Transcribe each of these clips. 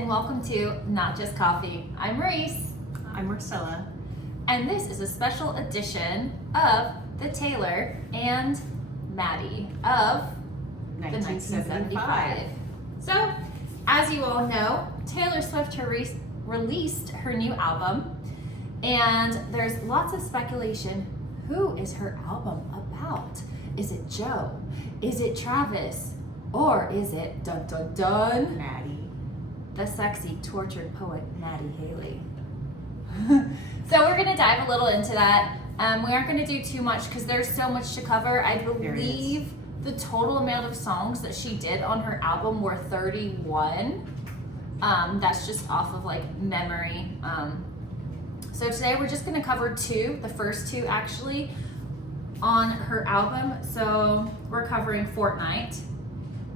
and welcome to Not Just Coffee. I'm Maurice. I'm Marcella. And this is a special edition of the Taylor and Matty of the 1975. So, as you all know, Taylor Swift released her new album, and there's lots of speculation. Who is her album about? Is it Joe? Is it Travis? Or is it dun dun dun Matty? The sexy, tortured poet, Matty Healy. So we're gonna dive a little into that. We aren't gonna do too much because there's so much to cover. I believe the total amount of songs that she did on her album were 31. That's just off of like memory. So today we're just gonna cover the first two actually, on her album. So we're covering Fortnight,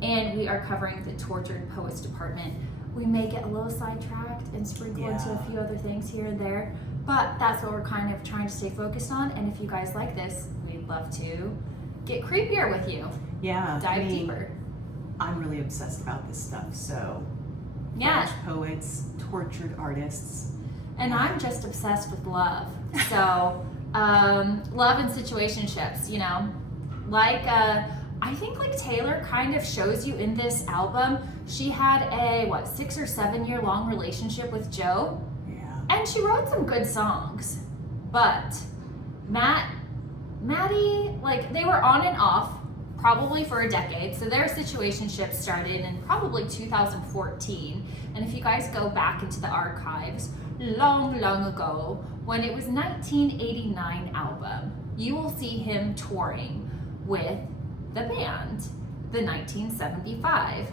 and we are covering the Tortured Poets Department. We may get a little sidetracked and sprinkle into a few other things here and there, but that's what we're kind of trying to stay focused on. And if you guys like this, we'd love to get creepier with you. Yeah. Dive deeper. I'm really obsessed about this stuff. So, Yeah. French poets, tortured artists. And I'm just obsessed with love. So, love and situationships, you know, like, I think like Taylor kind of shows you in this album, she had a 6 or 7 year long relationship with Joe. Yeah. And she wrote some good songs. But Matty, like they were on and off probably for a decade. So their situationship started in probably 2014. And if you guys go back into the archives long ago, when it was 1989 album, you will see him touring with the band, the 1975.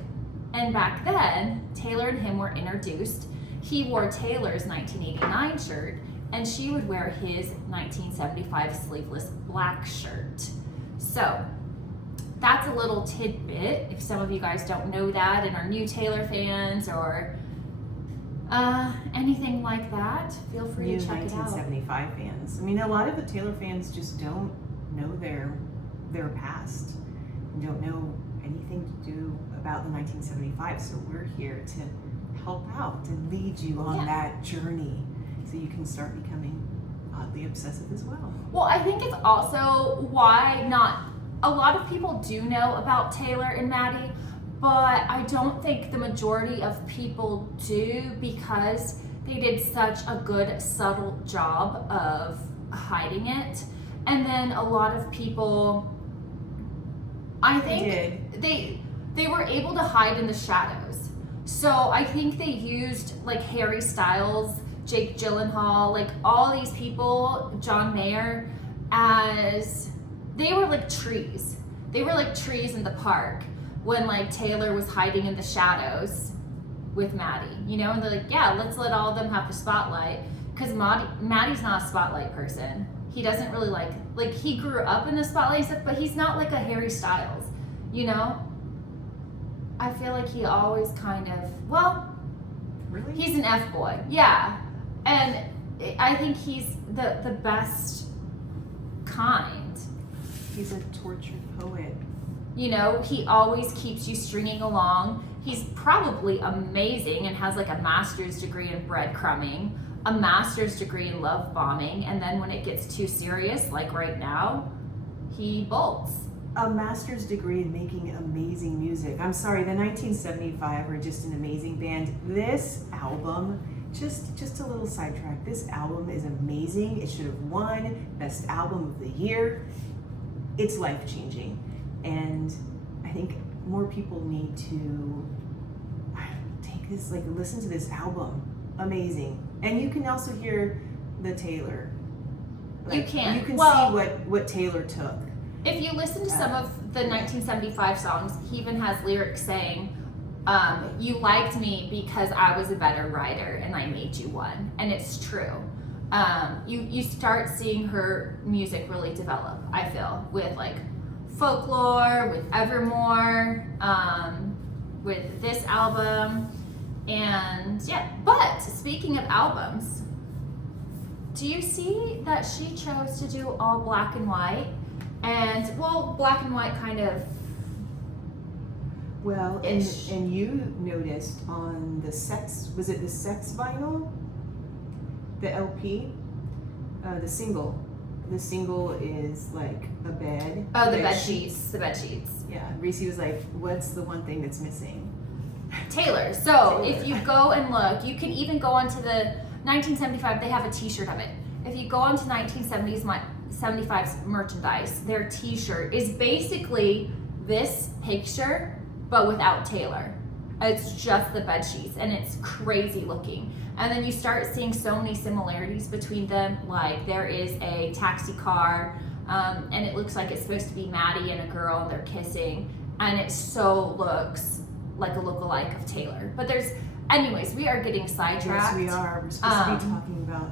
And back then, Taylor and him were introduced. He wore Taylor's 1989 shirt, and she would wear his 1975 sleeveless black shirt. So that's a little tidbit. If some of you guys don't know that and are new Taylor fans or anything like that, feel free to check it out. 1975 fans. I mean, a lot of the Taylor fans just don't know their past. Don't know anything to do about the 1975, so we're here to help out and lead you on that journey so you can start becoming oddly obsessive as well. Well, I think it's also why not a lot of people do know about Taylor and Matty, but I don't think the majority of people do, because they did such a good subtle job of hiding it. And then a lot of people, I think they were able to hide in the shadows. So I think they used like Harry Styles, Jake Gyllenhaal, like all these people, John Mayer, as they were like trees. They were like trees in the park when like Taylor was hiding in the shadows with Matty, you know, and they're like, yeah, let's let all of them have the spotlight, because Matty's not a spotlight person. He doesn't really like he grew up in the spotlight and stuff, but he's not like a Harry Styles, you know? I feel like he always kind of, Really? He's an F-boy, yeah. And I think he's the best kind. He's a tortured poet. You know, he always keeps you stringing along. He's probably amazing and has like a master's degree in breadcrumbing, a master's degree in love bombing, and then when it gets too serious, like right now, he bolts. A master's degree in making amazing music. I'm sorry, the 1975 were just an amazing band. This album, just a little sidetrack, this album is amazing. It should have won Best Album of the Year. It's life-changing. And I think more people need to take this, like listen to this album. Amazing. And you can also hear the Taylor. Like, you can. You can see what Taylor took. If you listen to some of the 1975 songs, he even has lyrics saying, you liked me because I was a better writer and I made you one. And it's true. You start seeing her music really develop, I feel, with like Folklore, with Evermore, with this album, and yeah. But speaking of albums, do you see that she chose to do all black and white? And well, black and white kind of Well, Ish. and you noticed on the Sex, was it the Sex vinyl? The LP? The single. The single is like a bed. Oh, the bed sheets. The bed sheets. Yeah, Reese was like, what's the one thing that's missing? Taylor. So Taylor. if you go and look, you can even go onto the 1975, they have a t-shirt of it. If you go onto 1975's merchandise, their t-shirt is basically this picture, but without Taylor. It's just the bed sheets, and it's crazy looking. And then you start seeing so many similarities between them. Like there is a taxi car, and it looks like it's supposed to be Matty and a girl, and they're kissing, and it so looks like a lookalike of Taylor. But anyways, we are getting sidetracked. Yes, we are. We're supposed to be talking about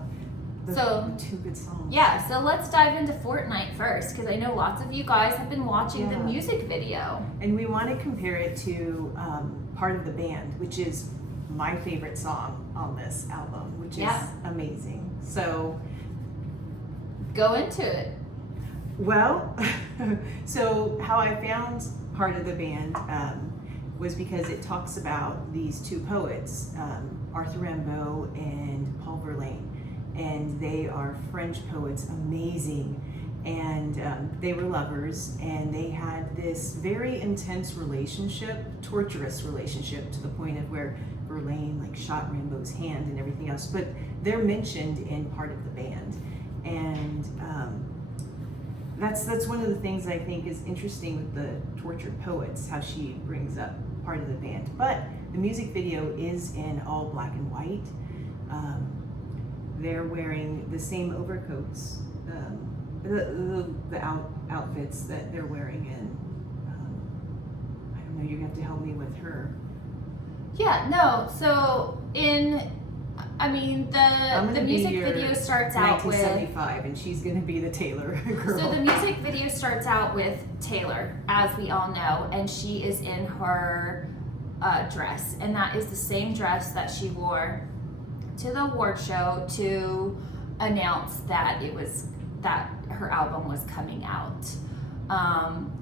the two good songs. Yeah, so let's dive into Fortnite first, because I know lots of you guys have been watching the music video. And we want to compare it to Part of the Band, which is my favorite song on this album, which is amazing. So go into it. Well, so how I found Part of the Band was because it talks about these two poets, Arthur Rimbaud and Paul Verlaine, and they are French poets, amazing, and they were lovers, and they had this very intense relationship, torturous relationship, to the point of where Verlaine like shot Rimbaud's hand and everything else, but they're mentioned in Part of the Band, and that's one of the things I think is interesting with the tortured poets, how she brings up Part of the Band. But the music video is in all black and white. They're wearing the same overcoats, the outfits that they're wearing in. I don't know, you have to help me with her. Yeah, no, so the music video starts out with 1975, and she's gonna be the Taylor girl. So the music video starts out with Taylor, as we all know, and she is in her dress, and that is the same dress that she wore to the award show to announce that her album was coming out.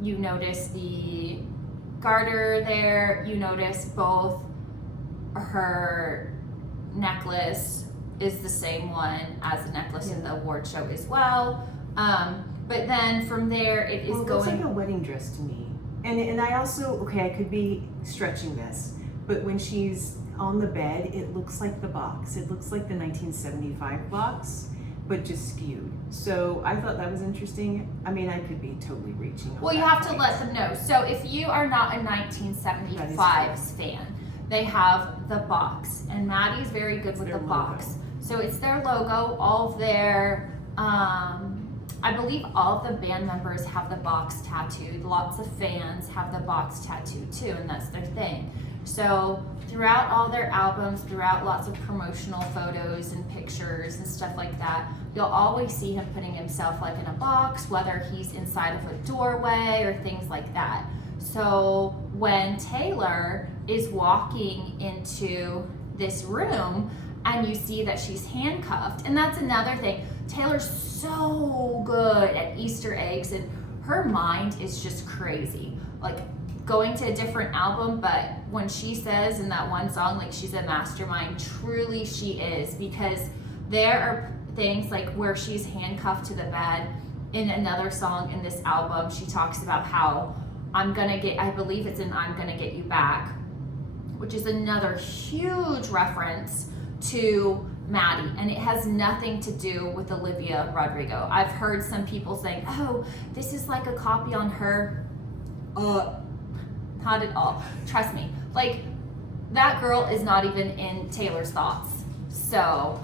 You notice the garter there. You notice both her necklace is the same one as the necklace in the award show as well. But then from there, it looks like a wedding dress to me. And I also, I could be stretching this, but when she's on the bed, it looks like the box. It looks like the 1975 box, but just skewed. So I thought that was interesting. I mean, I could be totally reaching. Well, you have to let them know. So if you are not a 1975's fan, they have the box, and Matty's very good with the box. So it's their logo, all of their, I believe all of the band members have the box tattooed. Lots of fans have the box tattooed too, and that's their thing. So throughout all their albums, throughout lots of promotional photos and pictures and stuff like that, you'll always see him putting himself like in a box, whether he's inside of a doorway or things like that. So when Taylor is walking into this room and you see that she's handcuffed, and that's another thing, Taylor's so good at Easter eggs, and her mind is just crazy. Like going to a different album, but when she says in that one song, like she's a mastermind, truly she is, because there are things like where she's handcuffed to the bed. In another song in this album, she talks about how I believe it's in I'm Gonna Get You Back, which is another huge reference to Matty, and it has nothing to do with Olivia Rodrigo. I've heard some people saying, oh, this is like a copy on her. Not at all. Trust me. Like, that girl is not even in Taylor's thoughts. So,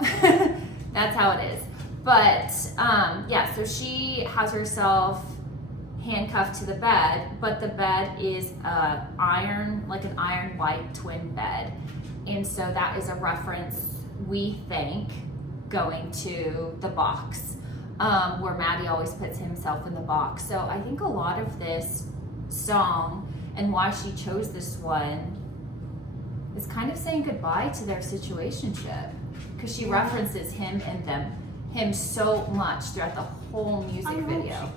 that's how it is. But, so she has herself handcuffed to the bed, but the bed is an iron white twin bed. And so that is a reference, we think, going to the box, where Matty always puts himself in the box. So I think a lot of this song and why she chose this one is kind of saying goodbye to their situationship, because she references him and him so much throughout the whole music video.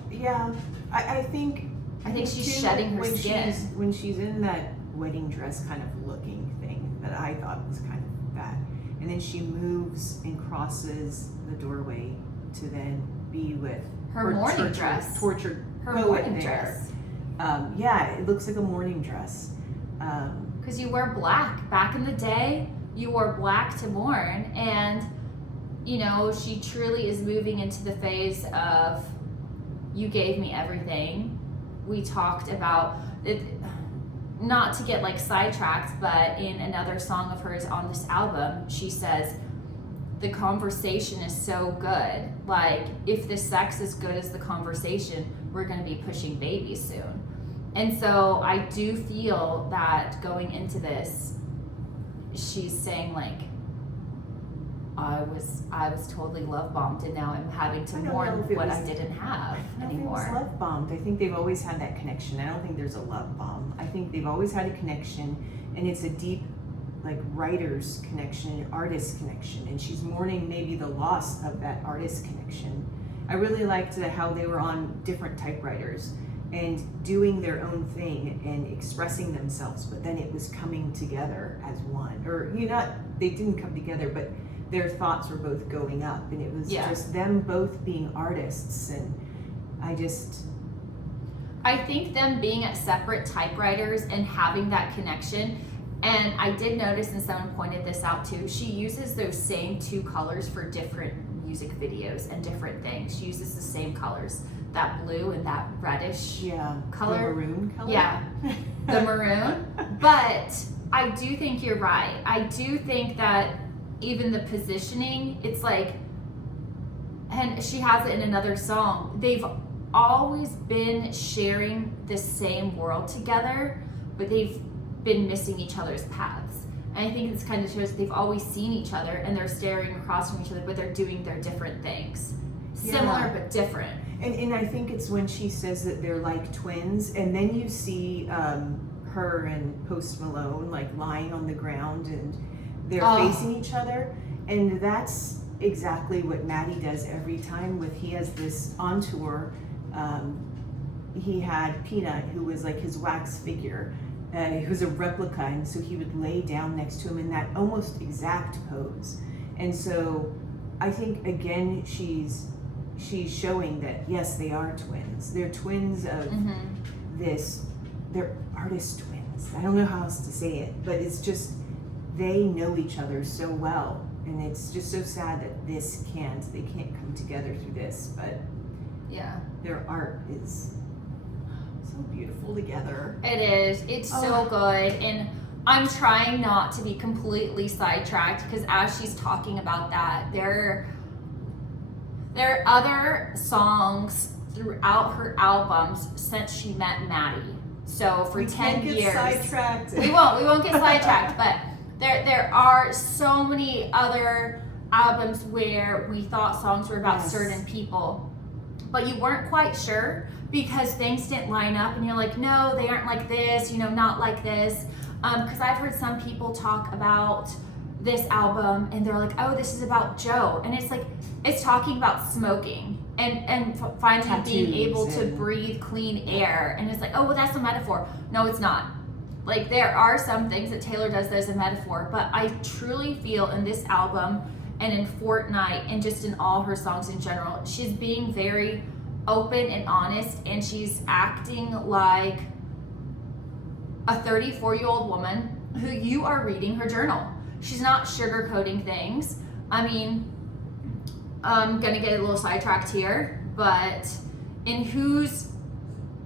I think she's shedding her skin. When she's in that wedding dress kind of looking thing that I thought was kind of that. And then she moves and crosses the doorway to then be with Her morning dress. Tortured Her poet morning there. dress. Yeah, it looks like a morning dress. Because you wear black. Back in the day, you wore black to mourn, and you know, she truly is moving into the phase of, you gave me everything. We talked about it, not to get like sidetracked, but in another song of hers on this album, she says, the conversation is so good. Like, if the sex is good as the conversation, we're going to be pushing babies soon. And so I do feel that going into this, she's saying like, I was totally love bombed, and now I'm having to mourn what I didn't have anymore. I don't think it was love bombed. I think they've always had that connection. I don't think there's a love bomb. I think they've always had a connection, and it's a deep, like, writer's connection, artist connection, and she's mourning maybe the loss of that artist connection. I really liked how they were on different typewriters and doing their own thing and expressing themselves, but then it was coming together as one. Or they didn't come together, but their thoughts were both going up, and it was just them both being artists. And I think them being at separate typewriters and having that connection, and I did notice, and someone pointed this out too, she uses those same two colors for different music videos and different things. She uses the same colors, that blue and that reddish color. The maroon color? Yeah, the maroon. But I do think you're right. I do think that even the positioning, it's like, and she has it in another song, they've always been sharing the same world together, but they've been missing each other's paths. And I think this kind of shows they've always seen each other and they're staring across from each other, but they're doing their different things. Similar but different. And I think it's when she says that they're like twins, and then you see her and Post Malone like lying on the ground, and they're facing each other, and that's exactly what Matty does every time. He has this on tour. He had Peanut, who was like his wax figure, who's a replica, and so he would lay down next to him in that almost exact pose. And so I think again she's showing that yes, they are twins. They're twins of this. They're artist twins. I don't know how else to say it, but it's just, they know each other so well, and it's just so sad that they can't come together through this, but their art is so beautiful together. It is. It's so good, and I'm trying not to be completely sidetracked, because as she's talking about that, there are other songs throughout her albums since she met Matty. So for 10 years, sidetracked. we won't get sidetracked, but there are so many other albums where we thought songs were about certain people, but you weren't quite sure because things didn't line up, and you're like, no, they aren't like this, not like this. Because I've heard some people talk about this album and they're like, oh, this is about Joe, and it's like, it's talking about smoking and finally Tattoos being able to breathe clean air, and it's like, oh, well, that's a metaphor. No, it's not. Like, there are some things that Taylor does that is a metaphor, but I truly feel in this album and in Fortnite and just in all her songs in general, she's being very open and honest, and she's acting like a 34-year-old woman who you are reading her journal. She's not sugarcoating things. I mean, I'm gonna get a little sidetracked here, but in Who's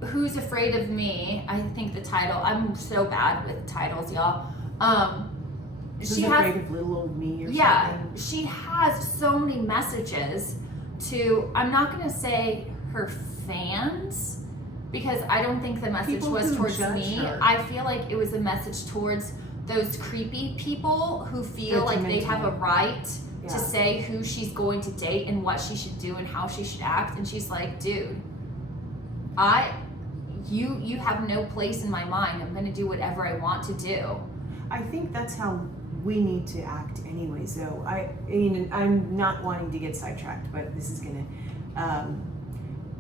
Afraid of Me, I think the title, I'm so bad with titles, y'all. Who's Afraid of Little Old Me or something? She has so many messages to, I'm not gonna say her fans, because I don't think the message was towards me. I feel like it was a message towards those creepy people who feel like they have a right to say who she's going to date and what she should do and how she should act. And she's like, dude, you have no place in my mind. I'm gonna do whatever I want to do. I think that's how we need to act anyways, though. I mean, I'm not wanting to get sidetracked, but this is gonna,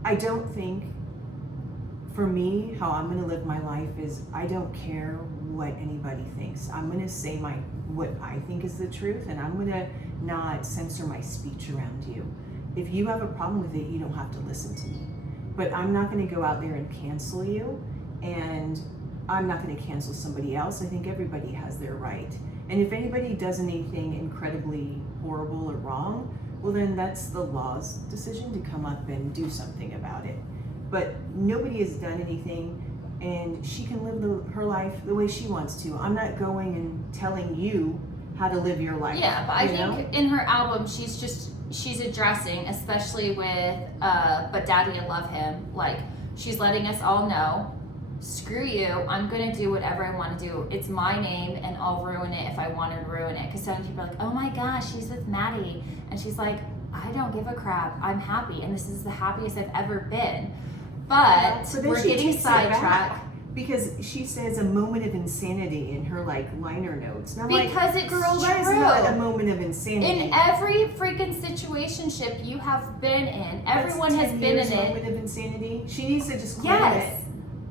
I don't think, for me, how I'm gonna live my life is, I don't care what anybody thinks. I'm gonna say what I think is the truth, and I'm gonna not censor my speech around you. If you have a problem with it, you don't have to listen to me. But I'm not gonna go out there and cancel you, and I'm not gonna cancel somebody else. I think everybody has their right. And if anybody does anything incredibly horrible or wrong, well then that's the law's decision to come up and do something about it. But nobody has done anything, and she can live her life the way she wants to. I'm not going and telling you how to live your life. Yeah, but I think in her album, she's addressing, especially with But Daddy I Love Him, like, she's letting us all know, screw you, I'm gonna do whatever I want to do. It's my name, and I'll ruin it if I want to ruin it. Because some people are like, oh my gosh, she's with Matty, and she's like, I don't give a crap, I'm happy, and this is the happiest I've ever been. But we're getting sidetracked. Because she says a moment of insanity in her liner notes. And I'm because like, it's girl, that is not a moment of insanity. In every freaking situationship you have been in, everyone has been in it. Moment of insanity. She needs to just claim it.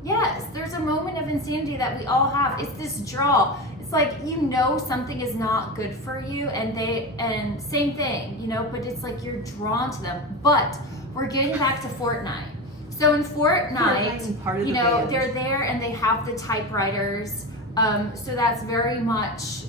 Yes, there's a moment of insanity that we all have. It's this draw. It's like, you know, something is not good for you, and same thing, you know, but it's like you're drawn to them. But we're getting back to Fortnite. So in Fortnite, you know, they're there and they have the typewriters. So that's very much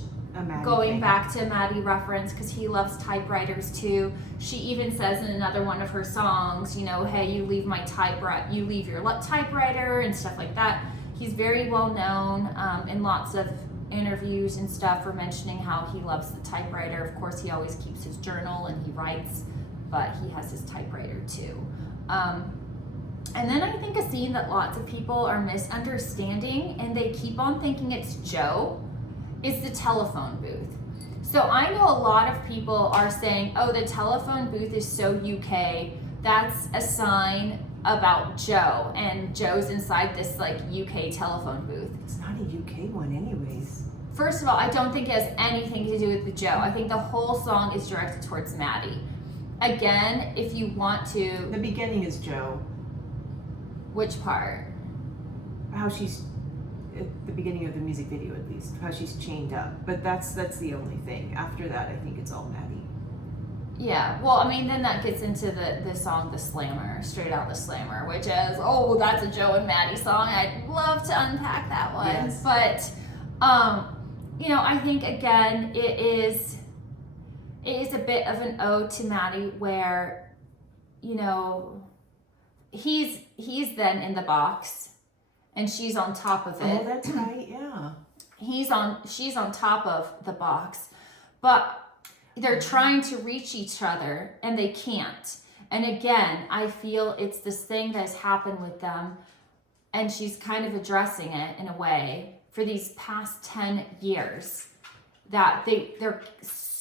going back to Matty reference, because he loves typewriters too. She even says in another one of her songs, you know, hey, you leave your typewriter and stuff like that. He's very well known in lots of interviews and stuff for mentioning how he loves the typewriter. Of course, he always keeps his journal and he writes, but he has his typewriter too. And then I think a scene that lots of people are misunderstanding, and they keep on thinking it's Joe, is the telephone booth. So I know a lot of people are saying, oh, the telephone booth is so UK. That's a sign about Joe, and Joe's inside this like UK telephone booth. It's not a UK one anyways. First of all, I don't think it has anything to do with the Joe. I think the whole song is directed towards Matty. Again, if you want to... The beginning is Joe. Which part? How she's at the beginning of the music video, at least, how she's chained up. But that's the only thing. After that, I think it's all Matty. Yeah, well, I mean, then that gets into the song The Slammer, Straight Out the Slammer, which is, oh, that's a Joe and Matty song. I'd love to unpack that one. Yes. But, you know, I think, again, it is a bit of an ode to Matty where, you know, he's then in the box and she's on top of it. Oh, that's right, yeah. She's on top of the box, but they're trying to reach each other and they can't. And again, I feel it's this thing that has happened with them, and she's kind of addressing it in a way for these past 10 years, that they're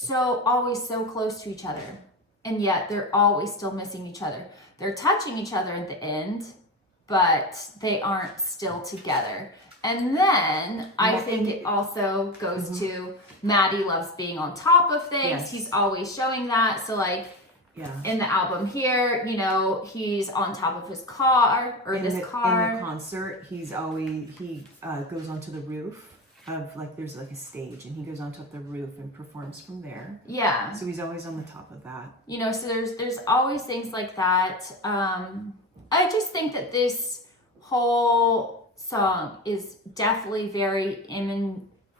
always so close to each other, and yet they're always still missing each other. They're touching each other at the end, but they aren't still together. And then I think it also goes to Matty loves being on top of things. Yes. He's always showing that. So like in the album here, you know, he's on top of his car or car. In the concert, he goes onto the roof of there's a stage, and he goes onto the roof and performs from there. Yeah. So he's always on the top of that. You know, so there's always things like that. I just think that this whole song is definitely very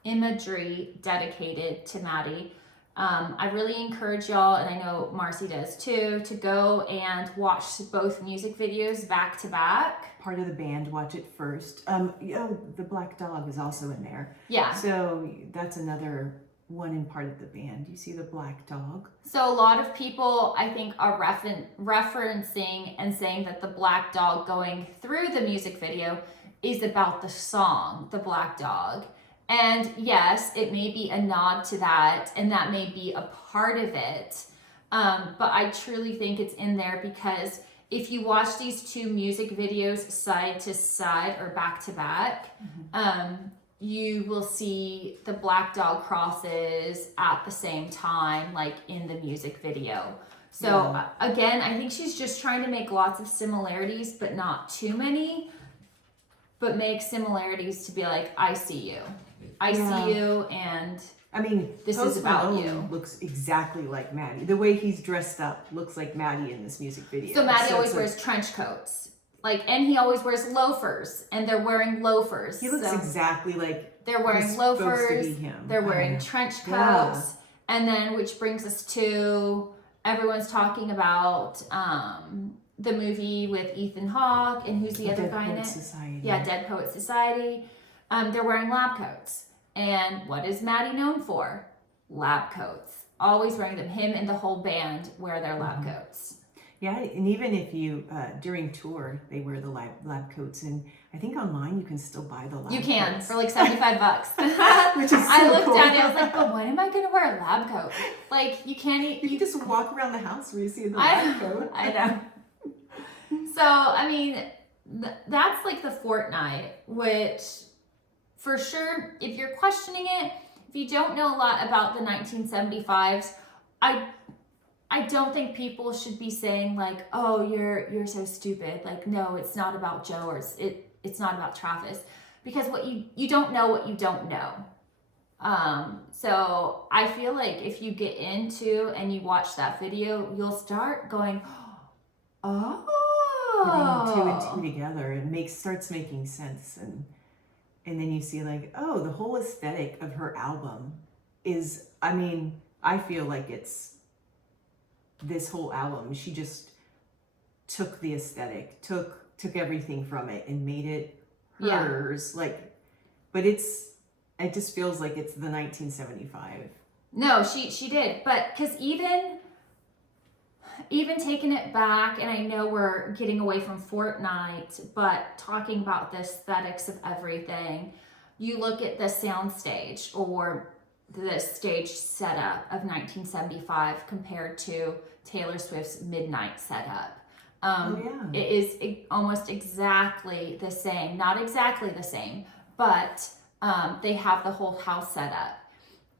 imagery dedicated to Matty. I really encourage y'all, and I know Marcy does too, to go and watch both music videos back to back. Part of the band watch it first. The Black Dog is also in there. Yeah. So that's another one in part of the band. You see the Black Dog. So a lot of people, I think, are referencing and saying that the Black Dog going through the music video is about the song, The Black Dog. And yes, it may be a nod to that, and that may be a part of it. But I truly think it's in there because if you watch these two music videos side to side or back to back, you will see the Black Dog crosses at the same time, like in the music video. So again, I think she's just trying to make lots of similarities, but not too many, but make similarities to be like, I see you. I Yeah. See You and I mean, This Post Is About Malone You. looks exactly like Matty. The way he's dressed up looks like Matty in this music video. So Matty always it's wears trench coats. Like, and he always wears loafers, and they're wearing loafers. He looks so exactly like they're wearing he's supposed to loafers. be him. They're I wearing know. trench coats. Yeah. And then, which brings us to everyone's talking about the movie with Ethan Hawke, and who's the other Dead guy in it? Poets Society. Yeah, Dead Poet Society. They're wearing lab coats. And what is Matty known for? Lab coats. Always wearing them. Him and the whole band wear their lab coats. Yeah, and even if you during tour they wear the lab coats, and I think online you can still buy the lab You can coats. for like $75. Which is so I looked cool. down and I was like, but when am I going to wear a lab coat? Like, you can't You can just walk around the house where you see the I lab coat. I know. So, I mean, that's like the fortnight, which for sure, if you're questioning it, if you don't know a lot about the 1975s, I don't think people should be saying like, "Oh, you're so stupid." Like, no, it's not about Joe, or it's not about Travis, because what you don't know what you don't know. So I feel like if you get into and you watch that video, you'll start going, "Oh." Putting two and two together, it starts making sense, and then you see like, oh, the whole aesthetic of her album is, I mean, I feel like it's this whole album. She just took the aesthetic, took everything from it and made it hers. Yeah. Like, but it just feels like it's the 1975. No, she did, but because even taking it back, and I know we're getting away from Fortnite, but talking about the aesthetics of everything, you look at the soundstage or the stage setup of 1975 compared to Taylor Swift's Midnight setup. It is almost exactly the same. Not exactly the same, but they have the whole house set up.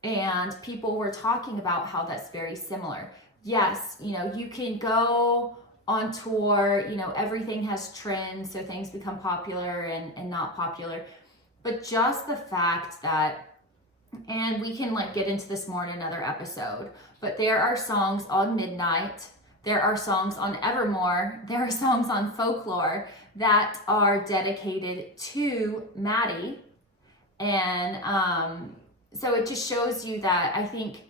And people were talking about how that's very similar. Yes, you can go on tour, everything has trends, so things become popular and not popular. But just the fact that, and we can get into this more in another episode, but there are songs on Midnight, there are songs on Evermore, there are songs on Folklore that are dedicated to Matty. And so it just shows you that I think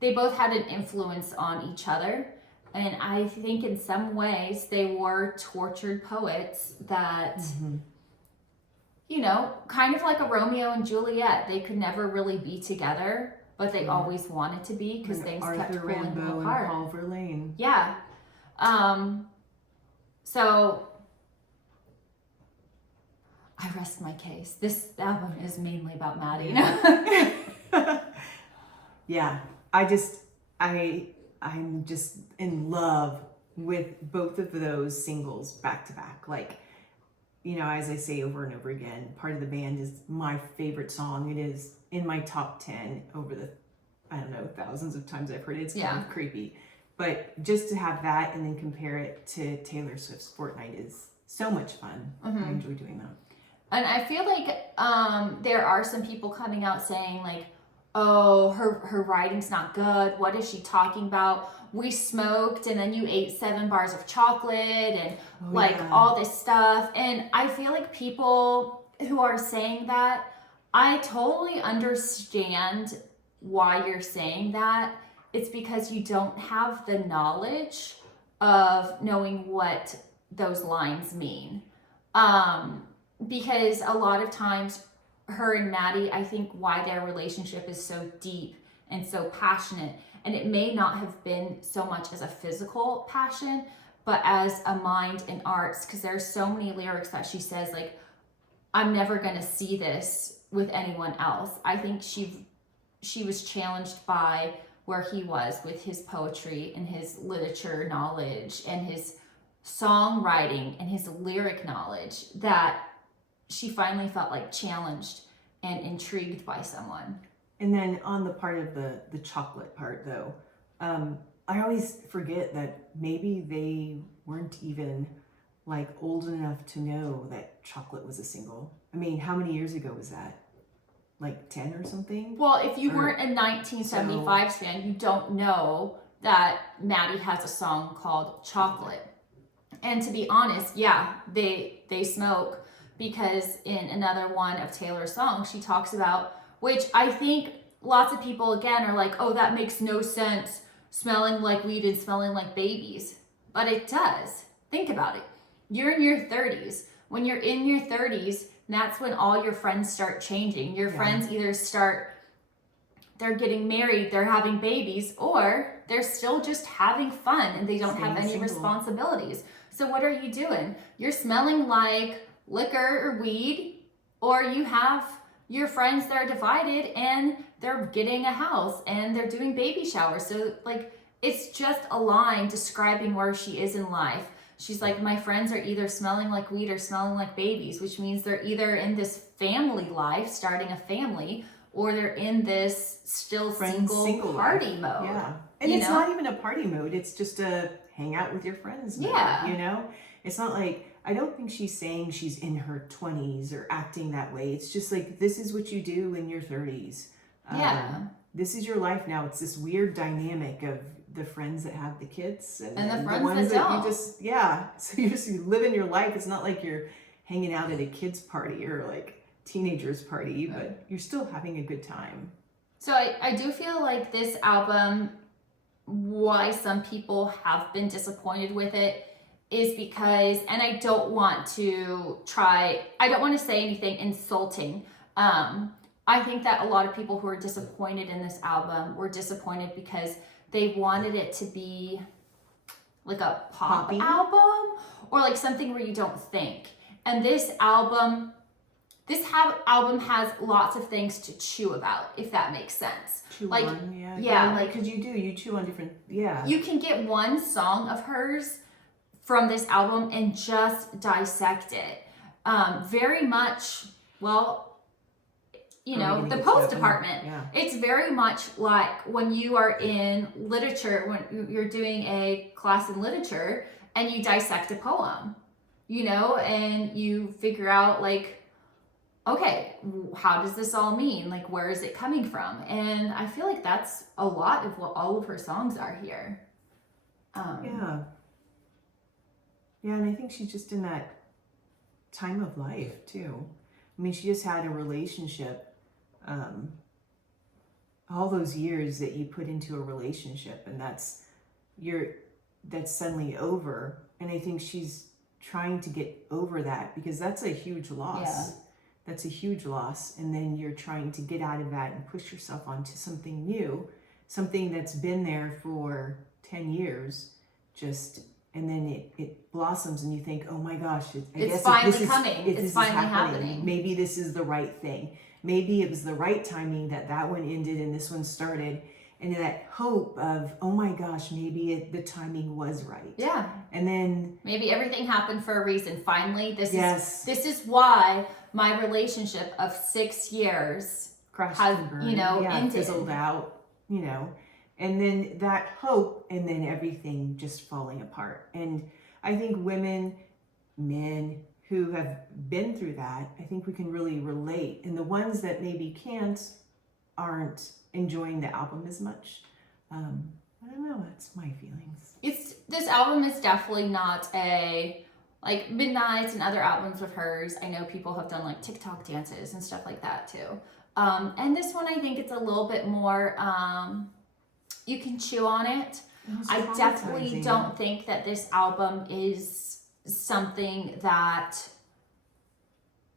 they both had an influence on each other. And I think in some ways they were tortured poets that, kind of like a Romeo and Juliet. They could never really be together, but they always wanted to be because things kept pulling them apart. And Paul Verlaine. Yeah. So I rest my case. This album is mainly about Matty. Yeah. I'm just in love with both of those singles back to back. Like, as I say over and over again, Part of the Band is my favorite song. It is in my top 10 over the, I don't know, thousands of times I've heard it. It's kind of creepy. But just to have that and then compare it to Taylor Swift's Fortnite is so much fun. I enjoy doing that. And I feel like there are some people coming out saying like, oh, her writing's not good. What is she talking about? We smoked and then you ate 7 bars of chocolate and all this stuff. And I feel like people who are saying that, I totally understand why you're saying that. It's because you don't have the knowledge of knowing what those lines mean. Because a lot of times her and Matty, I think why their relationship is so deep and so passionate, and it may not have been so much as a physical passion, but as a mind and arts, because there's so many lyrics that she says like, I'm never gonna see this with anyone else. I think she was challenged by where he was with his poetry and his literature knowledge and his songwriting and his lyric knowledge, that she finally felt challenged and intrigued by someone. And then on the part of the chocolate part though, I always forget that maybe they weren't even old enough to know that Chocolate was a single. I mean, how many years ago was that? Like 10 or something? Well, if you Or- weren't a 1975 fan, you don't know that Matty has a song called Chocolate. And to be honest, yeah, they smoke, because in another one of Taylor's songs, she talks about, which I think lots of people again are like, oh, that makes no sense, smelling like weed and smelling like babies. But it does. Think about it. You're in your 30s. When you're in your 30s, that's when all your friends start changing. Your friends either they're getting married, they're having babies, or they're still just having fun and they don't have any responsibilities. So what are you doing? You're smelling like liquor or weed, or you have your friends that are divided and they're getting a house and they're doing baby showers. So like, it's just a line describing where she is in life. She's like, my friends are either smelling like weed or smelling like babies, which means they're either in this family life, starting a family, or they're in this still single party life. mode. Yeah. And it's not even a party mode. It's just a hang out with your friends mode, you know? It's not like, I don't think she's saying she's in her 20s or acting that way. It's just like, this is what you do in your 30s. This is your life now. It's this weird dynamic of the friends that have the kids and the friends the ones that don't. you just, so you live in your life. It's not like you're hanging out at a kid's party or like teenager's party, but you're still having a good time. So I do feel like this album, why some people have been disappointed with it, is because, and I don't want to say anything insulting. I think that a lot of people who are disappointed in this album were disappointed because they wanted it to be like a pop album or like something where you don't think. And this album has lots of things to chew about, if that makes sense. Because you chew on different, You can get one song of hers from this album and just dissect it. Very much, the Post Department. Yeah. It's very much like when you are in literature, when you're doing a class in literature and you dissect a poem, and you figure out like, okay, how does this all mean? Like, where is it coming from? And I feel like that's a lot of what all of her songs are here. Yeah, and I think she's just in that time of life too. I mean, she just had a relationship. All those years that you put into a relationship, and that's suddenly over. And I think she's trying to get over that because that's a huge loss. Yeah. That's a huge loss. And then you're trying to get out of that and push yourself onto something new, something that's been there for 10 years, and then it blossoms and you think, oh my gosh, it's finally coming. It's finally happening. Maybe this is the right thing. Maybe it was the right timing that one ended and this one started. And that hope of, oh my gosh, maybe the timing was right. Yeah. And then maybe everything happened for a reason. Finally, this is why my relationship of 6 years has, ended. Fizzled out, and then that hope, and then everything just falling apart. And I think women, men who have been through that, I think we can really relate. And the ones that maybe aren't enjoying the album as much. I don't know, that's my feelings. This album is definitely not like Midnights and other albums of hers. I know people have done like TikTok dances and stuff like that too. And this one, I think it's a little bit more, you can chew on it. I definitely don't think that this album is something that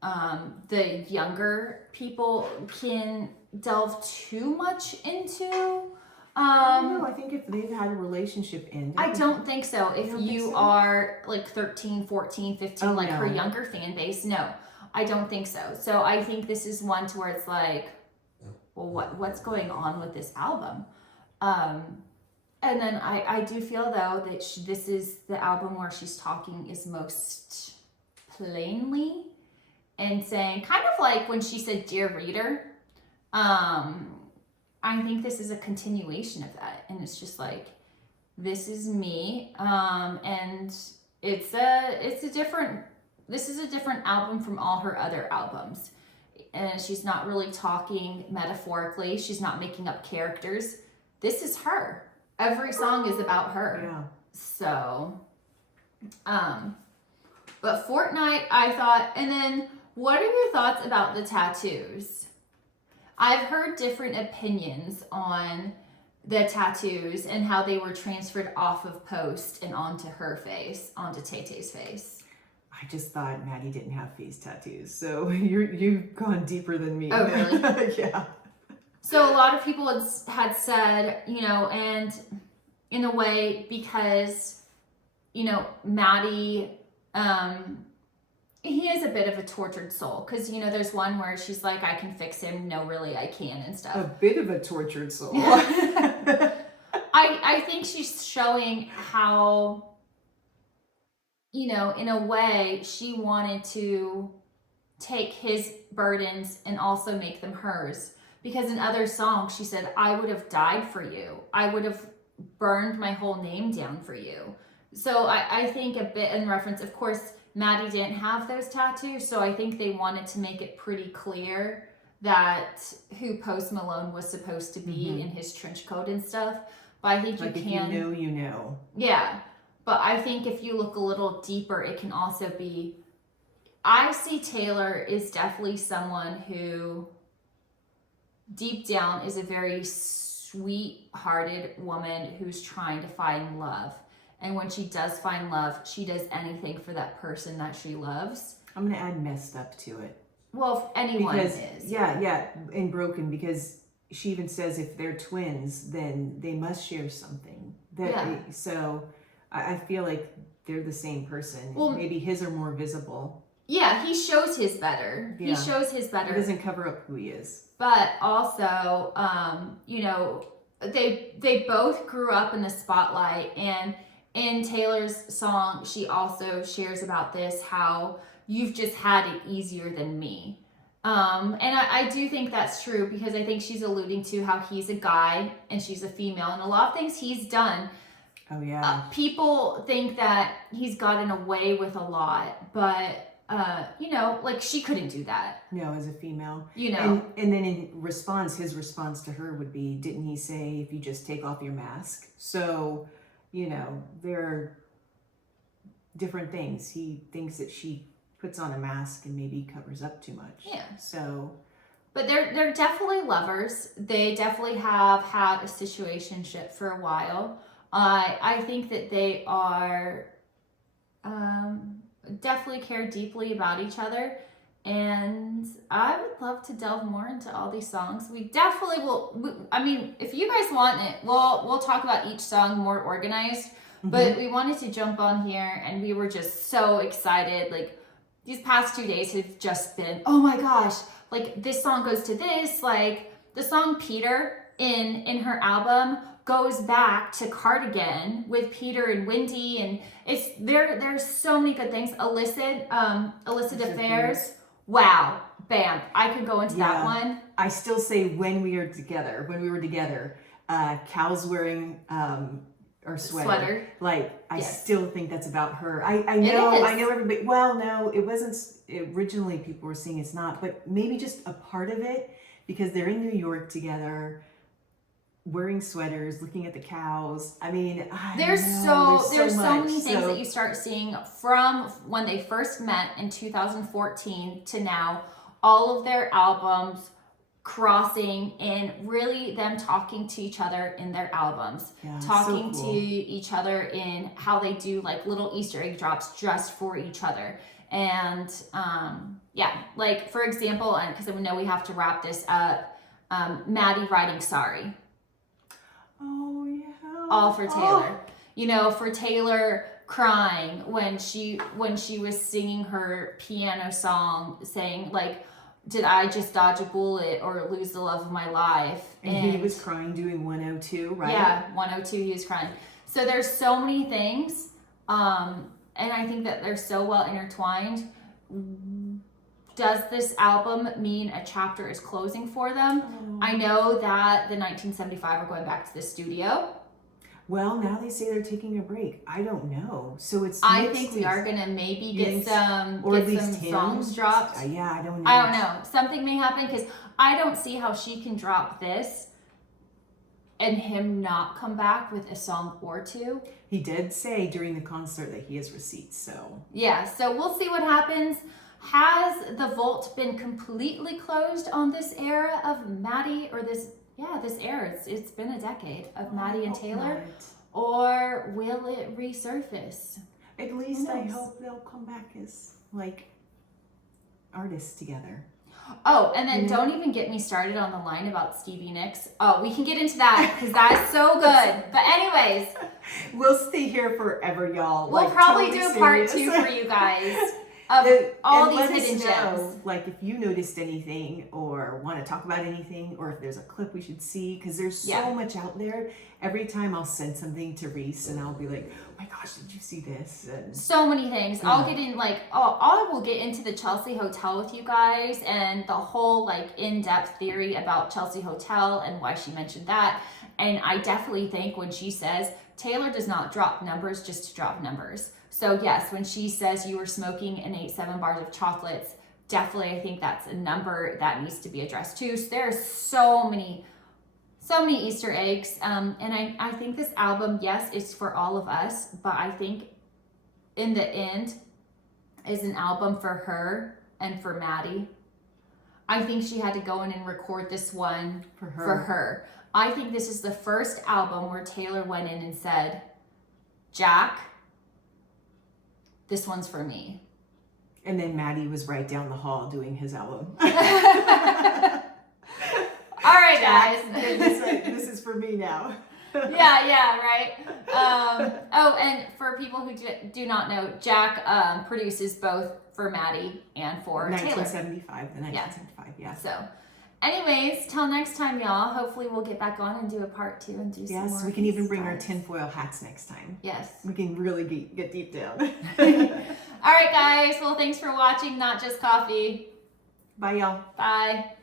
the younger people can delve too much into. I don't know. I think if they've had a relationship end. I don't think so. If you are like 13, 14, 15, her younger fan base, no, I don't think so. So I think this is one to where it's like, well, what's going on with this album? And then I do feel though that this is the album where she's talking is most plainly and saying, kind of like when she said, "Dear Reader," I think this is a continuation of that. And it's just like, this is me. And it's a different this is a different album from all her other albums. And she's not really talking metaphorically. She's not making up characters. This is her. Every song is about her. Yeah. So, but Fortnite, I thought, and then what are your thoughts about the tattoos? I've heard different opinions on the tattoos and how they were transferred off of Post and onto her face, onto Tay-Tay's face. I just thought Matty didn't have face tattoos, so you've gone deeper than me. Oh, really? Yeah. So a lot of people had said, you know, and in a way, because, you know, Matty, he is a bit of a tortured soul, because, you know, there's one where she's like, I can fix him. No, really, I can, and stuff. A bit of a tortured soul. I think she's showing how, you know, in a way, she wanted to take his burdens and also make them hers. Because in other songs, she said, I would have died for you. I would have burned my whole name down for you. So I think a bit in reference, of course, Matty didn't have those tattoos, so I think they wanted to make it pretty clear that who Post Malone was supposed to be in his trench coat and stuff. But I think like you if can... you know, you know. Yeah. But I think if you look a little deeper, it can also be... I see Taylor is definitely someone who, deep down, is a very sweet-hearted woman who's trying to find love. And when she does find love, she does anything for that person that she loves. I'm going to add messed up to it. Well, if anyone is. Yeah, and broken, because she even says if they're twins, then they must share something. So I feel like they're the same person. Well, maybe his are more visible. Yeah, he shows his better. Yeah. He shows his better. He doesn't cover up who he is. But also, you know, they both grew up in the spotlight, and in Taylor's song, she also shares about this, how you've just had it easier than me. And I do think that's true, because I think she's alluding to how he's a guy and she's a female, and a lot of things he's done. Oh, yeah. People think that he's gotten away with a lot, but, you know, like, she couldn't do that. No, as a female. You know. And then in response, his response to her would be, didn't he say if you just take off your mask? So... you know, there are different things. He thinks that she puts on a mask and maybe covers up too much. Yeah. So. But they're definitely lovers. They definitely have had a situationship for a while. I think that they are definitely care deeply about each other. And I would love to delve more into all these songs. We definitely will. I mean, if you guys want it, we'll talk about each song more organized. But we wanted to jump on here, and we were just so excited. Like, these past 2 days have just been, oh my gosh, like, this song goes to this. Like, the song Peter in her album goes back to Cardigan with Peter and Wendy, and there's so many good things. Illicit Affairs. Wow, bam! I could go into that one. I still say when we were together, Cal's wearing her sweater. Like, I still think that's about her. I know everybody. Well, no, it wasn't. Originally, people were saying it's not, but maybe just a part of it, because they're in New York together, wearing sweaters, looking at the cows. I mean, there's so many things that you start seeing from when they first met in 2014 to now. All of their albums crossing, and really them talking to each other in their albums, talking to each other in how they do like little Easter egg drops just for each other. And like, for example, and because I know we have to wrap this up, Matty writing Sorry. Oh, yeah. All for Taylor. You know, for Taylor crying when she was singing her piano song, saying like, did I just dodge a bullet or lose the love of my life? And he was crying doing 102, right? Yeah, 102, he was crying. So there's so many things, and I think that they're so well intertwined. Does this album mean a chapter is closing for them? I know that the 1975 are going back to the studio. Well, now they say they're taking a break. I don't know. So it's I mixed think we with- are gonna maybe You get think so? some or at get least some him. songs dropped. Yeah, I don't know. I don't know. Something may happen because I don't see how she can drop this and him not come back with a song or two. He did say during the concert that he has receipts, so. Yeah, so we'll see what happens. Has the vault been completely closed on this era of Matty, or this era? It's been a decade of Matty and Taylor, or will it resurface? At least I knows? hope they'll come back as like artists together. Oh, and then Yeah. don't even get me started on the line about Stevie Nicks. Oh, we can get into that because that's so good. But anyways, We'll stay here forever, y'all. we'll Like, probably totally do a part serious. 2 for you guys of all And these let us hidden know, gems. like if you noticed anything or want to talk about anything, or if there's a clip we should see, because there's so Yeah. much out there. Every time I'll send something to Reese and I'll be like, oh my gosh, did you see this? And So many things. Yeah. I'll get in I will get into the Chelsea Hotel with you guys and the whole like in-depth theory about Chelsea Hotel and why she mentioned that. And I definitely think when she says Taylor does not drop numbers just to drop numbers. So yes, when she says you were smoking and ate 7 bars of chocolates, definitely I think that's a number that needs to be addressed too. So there's so many Easter eggs. And I think this album, yes, is for all of us, but I think in the end is an album for her and for Matty. I think she had to go in and record this one for her. for her. I think this is the first album where Taylor went in and said, Jack, this one's for me. And then Matty was right down the hall doing his album. All right, Jack, guys. this is for me now. yeah, right. Oh, and for people who do not know, Jack produces both for Matty and for Taylor. 1975, the 1975, yeah. So, anyways, till next time, y'all. Hopefully, we'll get back on and do a part 2 and do some more. Yes, we can even bring our guys. tinfoil hats next time. Yes. We can really get deep down. All right, guys. Well, thanks for watching Not Just Coffee. Bye, y'all. Bye.